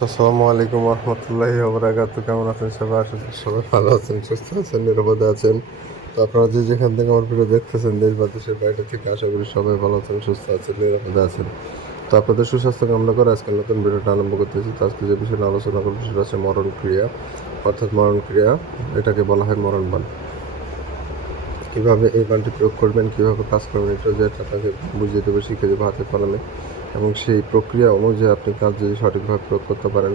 আসসালামু আলাইকুম রহমতুল্লাহি ওবরাকাতুহু। কেমন আছেন সবাই? আশা করি সবাই ভালো আছেন, সুস্থ আছেন, নিরাপদে আছেন। তো আপনারা যে যেখান থেকে আমার ভিডিও দেখতেছেন, দেশ বা দেশের বাইরে থেকে, আশা করি সবাই ভালো আছেন, সুস্থ আছেন, নিরাপদে আছেন। তো আপনাদের সুস্বাস্থ্য কামনা করে আজকে নতুন ভিডিওটা আরম্ভ করতেছি। তো আজকে যে বিষয়ে আলোচনা করবো সেটা হচ্ছে মরণ ক্রিয়া, অর্থাৎ মরণ ক্রিয়া। এটাকে বলা হয় মরণ বান। কীভাবে এই বানটি প্রয়োগ করবেন, কীভাবে কাজ করবেন, এটা যে আপনাকে বুঝিয়ে দেবো, শিখে দেবো হাতে কলমে। এবং সেই প্রক্রিয়া অনুযায়ী আপনি কাজ যদি সঠিকভাবে প্রয়োগ করতে পারেন,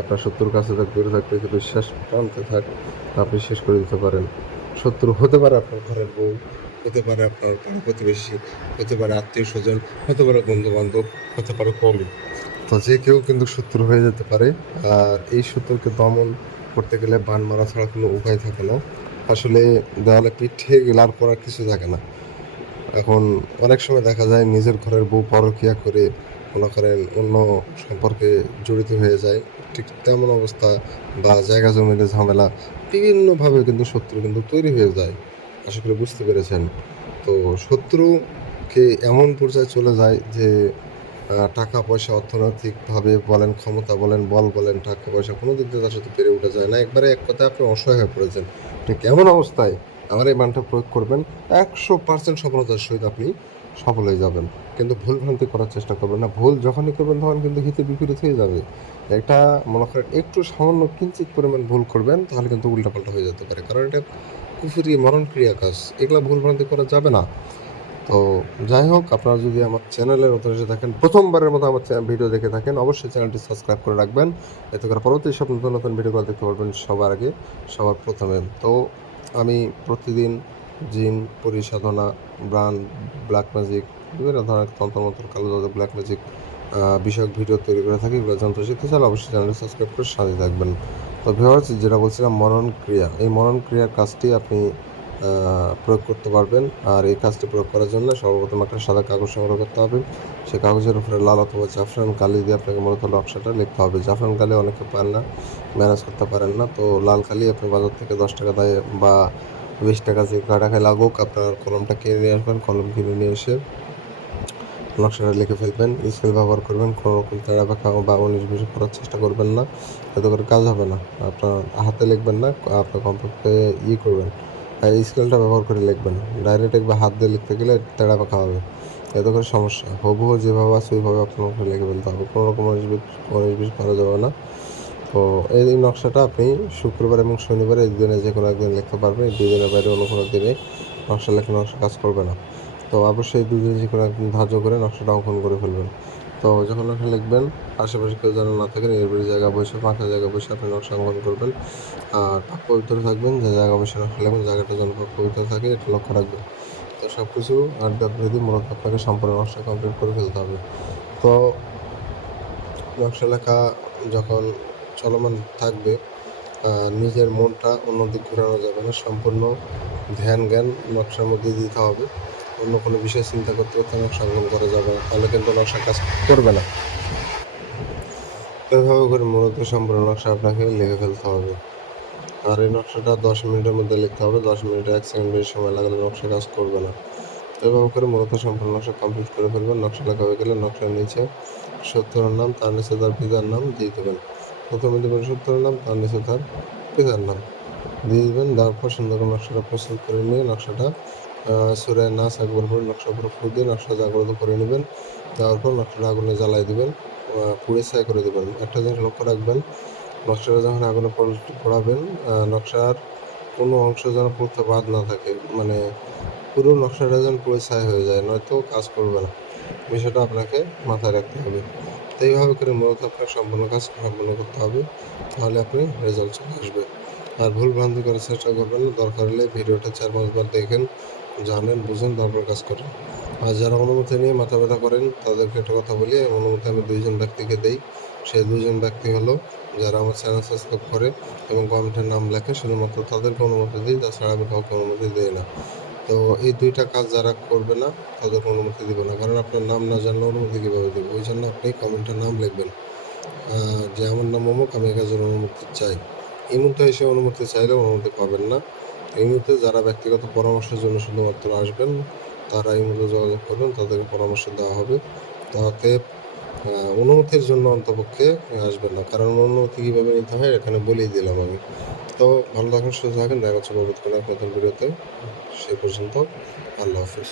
আপনার শত্রুর কাছে থাক, দূরে থাকলে কিন্তু বিশ্বাস প্রান্তে থাক, আপনি শেষ করে দিতে পারেন। শত্রু হতে পারে আপনার ঘরের বউ, হতে পারে আপনার পাড়া প্রতিবেশী, হতে পারে আত্মীয় স্বজন, হতে পারে বন্ধু বান্ধব, হতে পারে কর্মী। তো যে কেউ কিন্তু শত্রু হয়ে যেতে পারে। আর এই শত্রুকে দমন করতে গেলে বান মারা ছাড়া কোনো উপায় থাকে না। আসলে দেওয়ালে পিঠ থেকে গেলে আর করার কিছু থাকে না। এখন অনেক সময় দেখা যায় নিজের ঘরের বউ পরকীয়া করে মনে করেন অন্য সম্পর্কে জড়িত হয়ে যায়, ঠিক তেমন অবস্থা বা জায়গা জমিতে ঝামেলা বিভিন্নভাবে কিন্তু শত্রু কিন্তু তৈরি হয়ে যায়। আশা করি বুঝতে পেরেছেন। তো শত্রুকে এমন পর্যায়ে চলে যায় যে টাকা পয়সা, অর্থনৈতিকভাবে বলেন, ক্ষমতা বলেন, বল বলেন, টাকা পয়সা কোনো দিক দিয়ে তার সাথে পেরে ওঠা যায় না। একবারে এক কথায় আপনি অসহায় হয়ে পড়েছেন। ঠিক এমন অবস্থায় আমার এই বানটা প্রয়োগ করবেন, 100% সফলতার সহিত আপনি সফল হয়ে যাবেন। কিন্তু ভুল ভ্রান্তি করার চেষ্টা করবেন না। ভুল যখনই করবেন তখন কিন্তু হিতে বিপরীত হয়ে যাবে। এটা মনে করেন একটু সামান্য কিঞ্চিত পরিমাণ ভুল করবেন, তাহলে কিন্তু উল্টাপাল্টা হয়ে যেতে পারে। কারণ এটা কুফরি মরণ ক্রিয়া কাজ। এগুলা ভুল ভ্রান্তি করা যাবে না। তো যাই হোক, আপনারা যদি আমার চ্যানেলে নতুন এসে থাকেন, প্রথমবারের মতো আমার ভিডিও দেখে থাকেন, অবশ্যই চ্যানেলটি সাবস্ক্রাইব করে রাখবেন। এতে করে পরবর্তী সব নতুন নতুন ভিডিওগুলো দেখতে পারবেন সবার আগে, সবার প্রথমে। তো আমি প্রতিদিন জিন, পরিসাধনা, ব্রান, ব্ল্যাক ম্যাজিক, বিভিন্ন ধরনের তন্ত্রমন্ত্র, কালো জাদু, ব্ল্যাক ম্যাজিক বিষয়ক ভিডিও তৈরি করে থাকি। এগুলো জানতে শিখতে চাইলে অবশ্যই চ্যানেলটি সাবস্ক্রাইব করে সাথে থাকবেন। তো ভিউয়ার্স, যেটা বলছিলাম মরণ ক্রিয়া, এই মরণ ক্রিয়ার কাজটি আপনি প্রয়োগ করতে পারবেন। আর এই কাজটি প্রয়োগ করার জন্য সর্বপ্রথম একটা সাদা কাগজ সংগ্রহ করতে হবে। সেই কাগজের উপরে লাল অথবা জাফরান কালি দিয়ে আপনাকে মূলত নকশাটা লিখতে হবে। জাফরান কালি অনেকে পান না, ম্যানেজ করতে পারেন না। তো লাল কালি আপনি বাজার থেকে 10 টাকা দিয়ে বা 20 টাকা যে টাকায় লাগুক, আপনার কলমটা কিনে নিয়ে আসবেন। কলম কিনে নিয়ে এসে নকশাটা লিখে ফেলবেন। স্কেল ব্যবহার করবেন। কোনো রকম তেড়া বাঁকা বা 19-20 করার চেষ্টা করবেন না, এতে করে কাজ হবে না। আপনার হাতে লিখবেন না, আপনার কমপক্ষে করবেন, স্কেলটা ব্যবহার করে লিখবেন। ডাইরেক্ট একবার হাত দিয়ে লিখতে গেলে তেড়া পাকা হবে, এতে করে সমস্যা। হুবহু যেভাবে আছে ওইভাবে আপনার লিখে ফেলতে হবে, কোনো রকম 19-20 করা যাবে না। তো এই নকশাটা আপনি শুক্রবার এবং শনিবারে এই দিনে যে কোনো একদিন লিখতে পারবেন। এই 2 দিনের বাইরে অন্য কোনো দিনে নকশা লেখা নকশা কাজ করবে না। তো অবশ্যই 2 দিন যে কোনো একদিন ধার্য করে নকশাটা অঙ্কন করে ফেলবেন। তো যখন নকশা লিখবেন, আশেপাশে কেউ যেন না থাকে, নিরিবিলি জায়গায় বসে, ফাঁকা জায়গায় বসে আপনি নকশা অঙ্কন করবেন। আর পাক পবিত্র থাকবেন, যে জায়গা বসে নকশা লিখবেন জায়গাটা যেন পাক পবিত্র থাকে, এটা লক্ষ্য রাখবেন। তো সব কিছু আড্ডা দিয়ে মূলত আপনাকে সম্পূর্ণ নকশা কমপ্লিট করে ফেলতে হবে। তো নকশা লেখা যখন চলমান থাকবে, নিজের মনটা অন্যদিক ঘোরানো যাবে না। সম্পূর্ণ ধ্যান জ্ঞান নকশার মধ্যে দিতে হবে। অন্য কোনো বিষয় চিন্তা করতে করতে নকশা অঙ্কন করা যাবে না, তাহলে কিন্তু নকশা কাজ করবে না। এভাবে করে মূলত সম্পূর্ণ নকশা আপনাকে লিখে ফেলতে হবে। আর এই নকশাটা 10 মিনিটের মধ্যে লিখতে হবে। 10 মিনিটে 1 সেকেন্ড বেশি সময় লাগলে নকশা কাজ করবে না। এভাবে করে মূলত সম্পূর্ণ নকশা কমপ্লিট করে ফেলবেন। নকশা লেখা হয়ে গেলে নকশার নিচে শত্রুর নাম, তার নিচে তার পিতার নাম দিয়ে দেবেন। প্রথমে দেবেন শত্রুর নাম, তার নিচে তার পিতার নাম দিয়ে দেবেন। দেওয়ার পর সুন্দর করে নকশাটা প্রস্তুত করে নিয়ে নকশাটা সূরা নাস একবার করে নকশার উপরে ফু দিয়ে নকশা জাগ্রত করে নেবেন। দেওয়ার পর নকশাটা আগুনে জ্বালাই দেবেন, পুড়ে ছাই করে দেবেন। একটা জিনিস লক্ষ্য রাখবেন, নকশাটা যখন আগুনে পোড়াবেন, নকশার কোনো অংশ যেন পুড়তে বাদ না থাকে, মানে পুরো নকশাটা যেন পুড়ে ছাই হয়ে যায়, নয়তো কাজ করবে না। বিষয়টা আপনাকে মাথায় রাখতে হবে। তো এইভাবে করে মূলত আপনার সম্পূর্ণ কাজ সম্পন্ন করতে হবে, তাহলে আপনি রেজাল্ট চলে আসবে। আর ভুল ভ্রান্তি করার চেষ্টা করবেন না। দরকার হলে ভিডিওটা 4-5 বার দেখেন, জানেন, বুঝেন, তারপর কাজ করেন। আর যারা অনুমতি নিয়ে মাথা ব্যথা করেন, তাদেরকে একটা কথা বলি, অনুমতি আমি 2 জন ব্যক্তিকে দেই। সেই 2 জন ব্যক্তি হলো যারা আমার চ্যানেল সাবস্ক্রাইব করে এবং কমেন্টের নাম লেখে, শুধুমাত্র তাদেরকে অনুমতি দিই, তাছাড়া আমি কাউকে অনুমতি দিই না। তো এই 2টা কাজ যারা করবে না তাদেরকে অনুমতি দিব না, কারণ আপনার নাম না জানলে অনুমতি কীভাবে দেবো? ওই জন্য আপনি কমেন্টের নাম লিখবেন, যে আমার নাম অমুক, আমি এই কাজের অনুমতি চাই। এই মুহূর্তে এসে অনুমতি চাইলে অনুমতি পাবেন না। এই মুহূর্তে যারা ব্যক্তিগত পরামর্শের জন্য শুধুমাত্র আসবেন, তারা এই মুহূর্তে যোগাযোগ করবেন, তাদেরকে পরামর্শ দেওয়া হবে। তাতে অনুমতির জন্য অন্তপক্ষে আসবেন না, কারণ অনুমতি কীভাবে নিতে হয় এখানে বলেই দিলাম আমি। তো ভালো থাকুন, সুস্থ থাকেন, দেখা হচ্ছে পরবর্তী কোনো এক নতুন ভিডিওতে। সে পর্যন্ত আল্লাহ হাফিজ।